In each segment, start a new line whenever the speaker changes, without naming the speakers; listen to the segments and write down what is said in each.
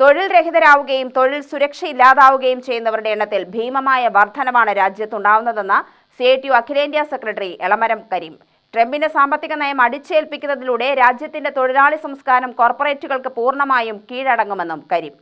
തൊഴിൽ രഹിതരാവുകയും തൊഴിൽ സുരക്ഷ ഇല്ലാതാവുകയും ചെയ്യുന്നവരുടെ എണ്ണത്തിൽ ഭീമമായ വർധനമാണ് രാജ്യത്തുണ്ടാവുന്നതെന്ന് സി ഐ ടി യു അഖിലേന്ത്യാ സെക്രട്ടറി എളമരം കരീം. ട്രംപിന്റെ സാമ്പത്തിക നയം അടിച്ചേൽപ്പിക്കുന്നതിലൂടെ രാജ്യത്തിന്റെ തൊഴിലാളി സംസ്കാരം കോർപ്പറേറ്റുകൾക്ക് പൂർണമായും കീഴടങ്ങുമെന്നും Kareem.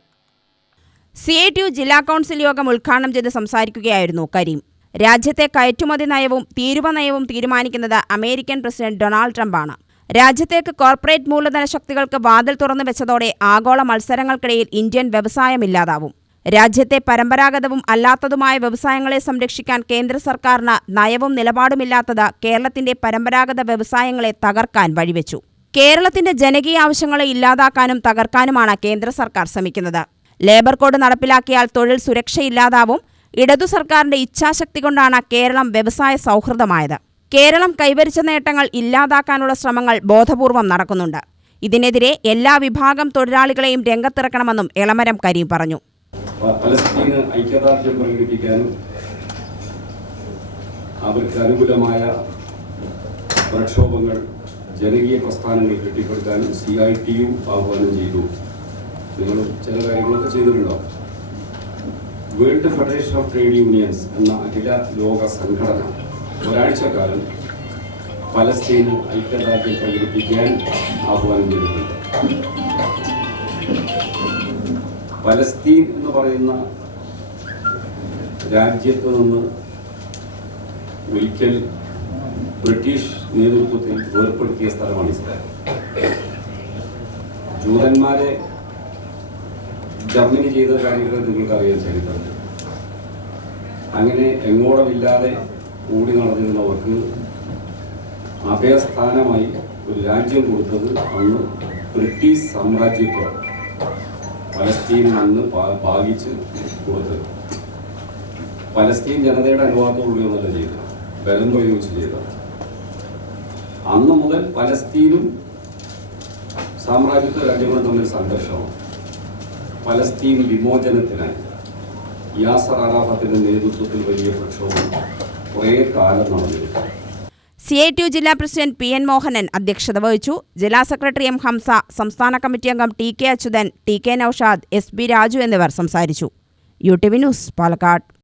C I T U ജില്ലാ കൗൺസിൽ യോഗം ഉദ്ഘാടനം ചെയ്ത് സംസാരിക്കുകയായിരുന്നു കരീം. രാജ്യത്തെ കയറ്റുമതി നയവും തീരുവ നയവും തീരുമാനിക്കുന്നത് അമേരിക്കൻ പ്രസിഡന്റ് ഡൊണാൾഡ് ട്രംപാണ്. രാജ്യത്തേക്ക് കോർപ്പറേറ്റ് മൂലധന ശക്തികൾക്ക് വാതിൽ തുറന്നു വെച്ചതോടെ ആഗോള മത്സരങ്ങൾക്കിടയിൽ ഇന്ത്യൻ വ്യവസായമില്ലാതാവും രാജ്യത്തെ പരമ്പരാഗതവും അല്ലാത്തതുമായ വ്യവസായങ്ങളെ സംരക്ഷിക്കാൻ കേന്ദ്ര സർക്കാരിന് നയവും നിലപാടുമില്ലാത്തത് കേരളത്തിന്റെ പരമ്പരാഗത വ്യവസായങ്ങളെ തകർക്കാൻ വഴിവെച്ചു. കേരളത്തിന്റെ ജനകീയ ആവശ്യങ്ങളെ ഇല്ലാതാക്കാനും തകർക്കാനുമാണ് കേന്ദ്ര സർക്കാർ ശ്രമിക്കുന്നത്. ലേബർ കോഡ് നടപ്പിലാക്കിയാൽ തൊഴിൽ സുരക്ഷയില്ലാതാവും. ഇടതു സർക്കാരിന്റെ ഇച്ഛാശക്തി കൊണ്ടാണ് കേരളം വ്യവസായ സൗഹൃദമായത്. കേരളം കൈവരിച്ച നേട്ടങ്ങൾ ഇല്ലാതാക്കാനുള്ള ശ്രമങ്ങൾ ബോധപൂർവം നടക്കുന്നുണ്ട്. ഇതിനെതിരെ എല്ലാ വിഭാഗം തൊഴിലാളികളെയും രംഗത്തിറക്കണമെന്നും എളമരം കരീം പറഞ്ഞു.
പലസ്തീന് ഐക്യദാർഢ്യം പ്രകടിപ്പിക്കാനും അവർക്ക് അനുകൂലമായ പ്രക്ഷോഭങ്ങൾ ജനകീയ പ്രസ്ഥാനങ്ങൾ കെട്ടിപ്പടുക്കാനും സി ഐ ടി ആഹ്വാനം ചെയ്തു. നിങ്ങൾ ചില കാര്യങ്ങളൊക്കെ ചെയ്തിട്ടുണ്ടോ? World federation of trade unions എന്ന അഖില ലോക സംഘടന ഒരാഴ്ചക്കാലം പലസ്തീന് ഐക്യദാർഢ്യം പ്രകടിപ്പിക്കാൻ ആഹ്വാനം ചെയ്തിട്ടുണ്ട്. പലസ്തീൻ എന്ന് പറയുന്ന രാജ്യത്ത് നിന്ന് ഒരിക്കൽ ബ്രിട്ടീഷ് നേതൃത്വത്തിൽ വേർപ്പെടുത്തിയ സ്ഥലമാണ് ഇസ്രായേൽ. ജൂതന്മാരെ ജർമ്മനി ചെയ്ത കാര്യങ്ങൾ നിങ്ങൾക്കറിയാൻ ചരിത്രം അങ്ങനെ എങ്ങോളമില്ലാതെ കൂടി നടന്നിരുന്നവർക്ക് അഭയസ്ഥാനമായി ഒരു രാജ്യം കൊടുത്തത് അന്ന് ബ്രിട്ടീഷ് സാമ്രാജ്യത്വം പലസ്തീൻ അന്ന് ഭാഗിച്ച് കൊടുത്തത്. പലസ്തീൻ ജനതയുടെ അനുവാദത്തോടുകൂടിയൊന്നല്ല ചെയ്തത്. ബലം പ്രയോഗിച്ച് ചെയ്തത്. അന്ന് മുതൽ പലസ്തീനും സാമ്രാജ്യത്വ രാജ്യങ്ങളും തമ്മിൽ സംഘർഷമാണ്. പലസ്തീൻ വിമോചനത്തിനായി യാസർ അറാഫത്തിന്റെ നേതൃത്വത്തിൽ വലിയ പ്രക്ഷോഭം.
സി ഐ ടി ജില്ലാ പ്രസിഡന്റ് പി എൻ മോഹനൻ അധ്യക്ഷത വഹിച്ചു. ജില്ലാ സെക്രട്ടറി എം ഹംസ സംസ്ഥാന കമ്മിറ്റി അംഗം T K Achuthan T K Naushad S B Raju എന്നിവർ സംസാരിച്ചു. U T V news Palakkad.